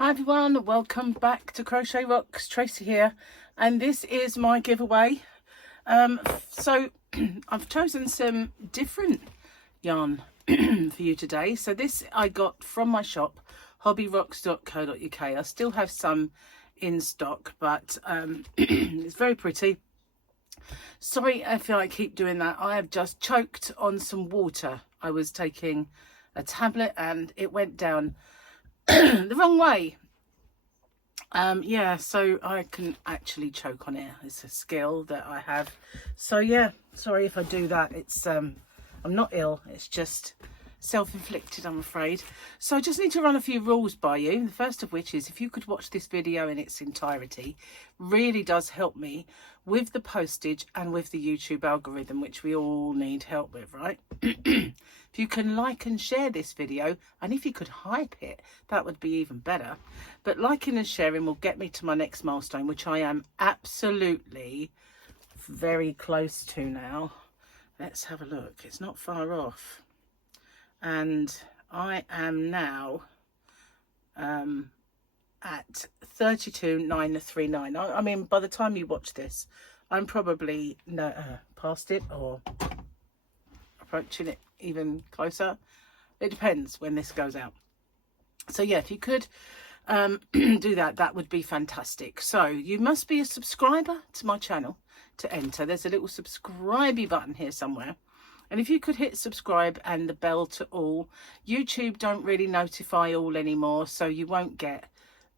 Hi everyone, welcome back to Crochet Rocks. Tracy here, and this is my giveaway. So I've chosen some different yarn for you today. So this I got from my shop, hobbyrocks.co.uk. I still have some in stock, but it's very pretty. Sorry if I keep doing that. I have just choked on some water. I was taking a tablet and it went down the wrong way. Yeah, so I can actually choke on it. It's a skill that I have. So yeah, sorry if I do that. It's I'm not ill, it's just self-inflicted, I'm afraid. So I just need to run a few rules by you. The first of which is, if you could watch this video in its entirety, really does help me with the postage and with the YouTube algorithm, which we all need help with, right? If you can like and share this video, and if you could hype it, that would be even better. But liking and sharing will get me to my next milestone, which I am absolutely very close to now. Let's have a look. It's not far off. And I am now at 32,939. I mean, by the time you watch this, I'm probably past it or approaching it even closer. It depends when this goes out. So yeah, if you could do that, that would be fantastic. So you must be a subscriber to my channel to enter. There's a little subscribe button here somewhere. And if you could hit subscribe and the bell to all. YouTube don't really notify all anymore, so you won't get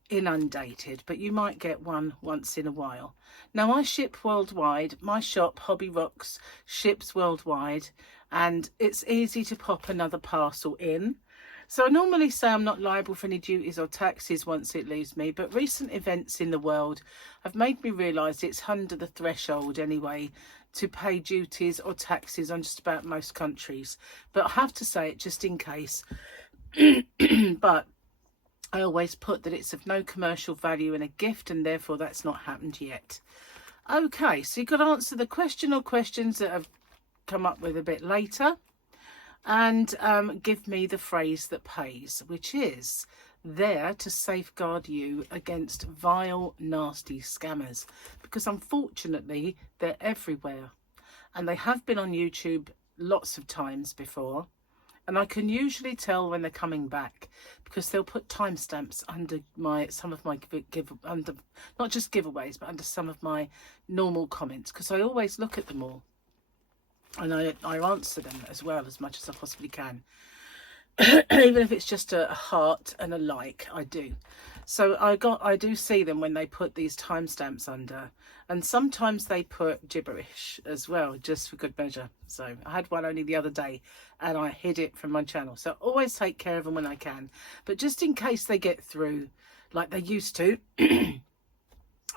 inundated, but you might get one once in a while. Now, I ship worldwide. My shop, Hobby Rocks, ships worldwide, and it's easy to pop another parcel in. So I normally say I'm not liable for any duties or taxes once it leaves me, but recent events in the world have made me realise it's under the threshold anyway to pay duties or taxes on just about most countries. But I have to say it just in case. But I always put that it's of no commercial value and a gift, and therefore that's not happened yet. Okay, so you've got to answer the question or questions that have come up with a bit later, and give me the phrase that pays, which is there to safeguard you against vile, nasty scammers, because unfortunately they're everywhere, and they have been on YouTube lots of times before, and I can usually tell when they're coming back because they'll put timestamps under some of my not just giveaways, but under some of my normal comments, because I always look at them all and I answer them as well as much as I possibly can. Even if it's just a heart and a like, I do. So I do see them when they put these timestamps under, and sometimes they put gibberish as well, just for good measure. So I had one only the other day and I hid it from my channel. So always take care of them when I can, but just in case they get through like they used to, I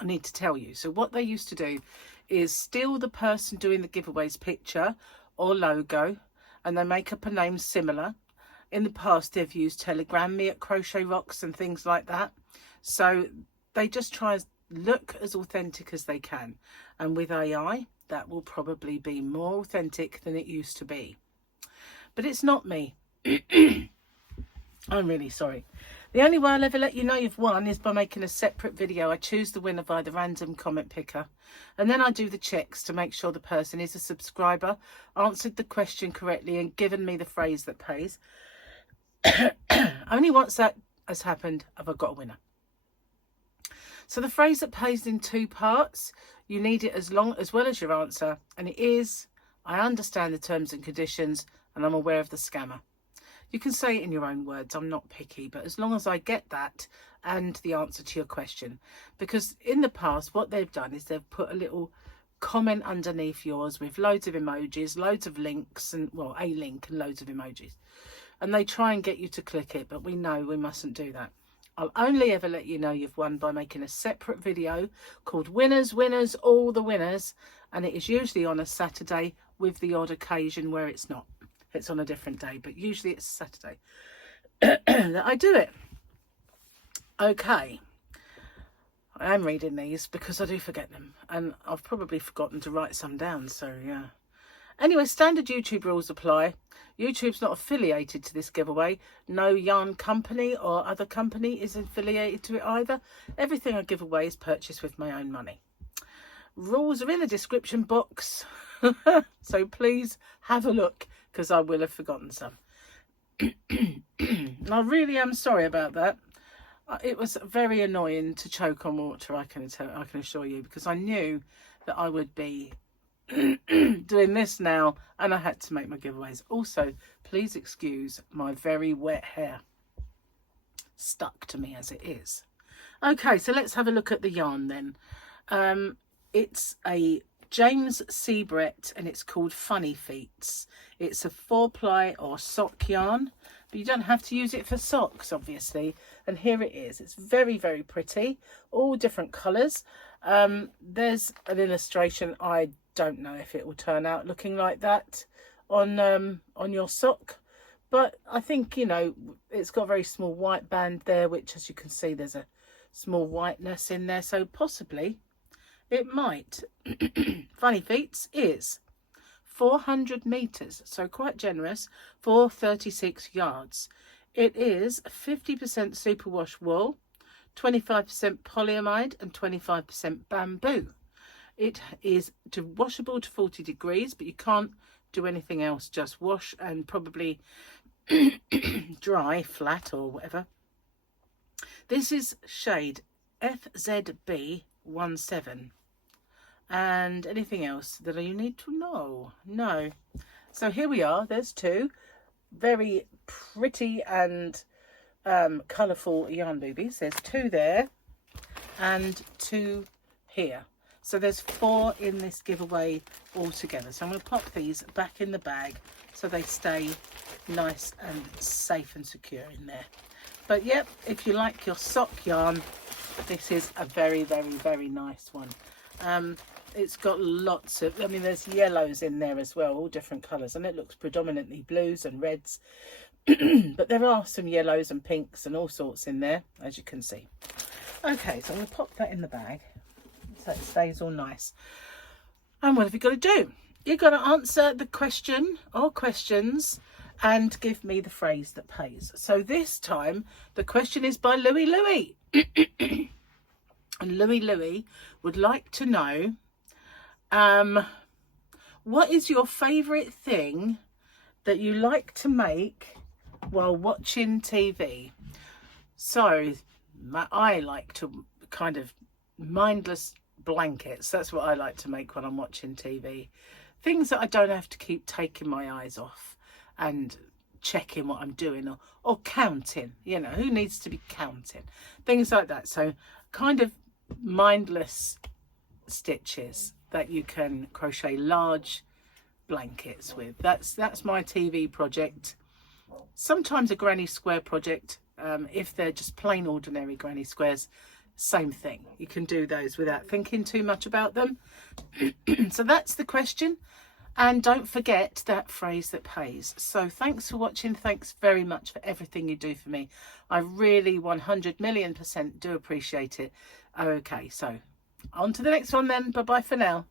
need to tell you. So what they used to do is steal the person doing the giveaway's picture or logo, and they make up a name similar. In the past, they've used Telegram me at Crochet Rocks and things like that. So they just try to look as authentic as they can. And with AI, that will probably be more authentic than it used to be. But it's not me. I'm really sorry. The only way I'll ever let you know you've won is by making a separate video. I choose the winner via the random comment picker, and then I do the checks to make sure the person is a subscriber, answered the question correctly, and given me the phrase that pays. Only once that has happened have I got a winner. So the phrase that pays in two parts. You need it as well as your answer, and it is, I understand the terms and conditions and I'm aware of the scammer. You can say it in your own words, I'm not picky, but as long as I get that and the answer to your question. Because in the past, what they've done is they've put a little comment underneath yours with loads of emojis, loads of links, and well, a link and loads of emojis. And they try and get you to click it, but we know we mustn't do that. I'll only ever let you know you've won by making a separate video called Winners, Winners, All the Winners. And it is usually on a Saturday, with the odd occasion where it's not. It's on a different day, but usually it's Saturday that I do it. Okay. I am reading these because I do forget them, and I've probably forgotten to write some down, so yeah. Anyway, standard YouTube rules apply. YouTube's not affiliated to this giveaway. No yarn company or other company is affiliated to it either. Everything I give away is purchased with my own money. Rules are in the description box. So please have a look, because I will have forgotten some. I really am sorry about that. It was very annoying to choke on water, I can assure you, because I knew that I would be doing this now, and I had to make my giveaways. Also, please excuse my very wet hair, stuck to me as it is. Okay, so let's have a look at the yarn then. It's a James C. Brett, and it's called Funny Feetz. It's a 4-ply or sock yarn, but you don't have to use it for socks, obviously. And here it is. It's very, very pretty, all different colours. There's an illustration. I don't know if it will turn out looking like that on your sock, but I think, you know, it's got a very small white band there, which, as you can see, there's a small whiteness in there, so possibly it might. Funny Feetz is 400 meters, so quite generous, for 36 yards. It is 50% superwash wool, 25% polyamide and 25% bamboo. It is washable to 40 degrees, but you can't do anything else, just wash and probably dry flat or whatever. This is shade FZB17. And anything else that you need to know? No. So here we are. There's two very pretty and colourful yarn boobies. There's two there and two here. So there's 4 in this giveaway altogether. So I'm going to pop these back in the bag so they stay nice and safe and secure in there. But yep, if you like your sock yarn, this is a very, very, very nice one. It's got lots of, I mean, there's yellows in there as well, all different colours, and it looks predominantly blues and reds. But there are some yellows and pinks and all sorts in there, as you can see. Okay, so I'm going to pop that in the bag so it stays all nice. And what have you got to do? You've got to answer the question or questions and give me the phrase that pays. So this time the question is by Louie Louie. And Louie Louie would like to know, what is your favourite thing that you like to make while watching TV? So I like to kind of mindless blankets. That's what I like to make when I'm watching TV. Things that I don't have to keep taking my eyes off and checking what I'm doing or counting. You know, who needs to be counting? Things like that. So kind of mindless stitches that you can crochet large blankets with. That's my TV project. Sometimes a granny square project. If they're just plain ordinary granny squares, same thing. You can do those without thinking too much about them. So that's the question. And don't forget that phrase that pays. So thanks for watching. Thanks very much for everything you do for me. I really 100,000,000% do appreciate it. Okay, so on to the next one then. Bye bye for now.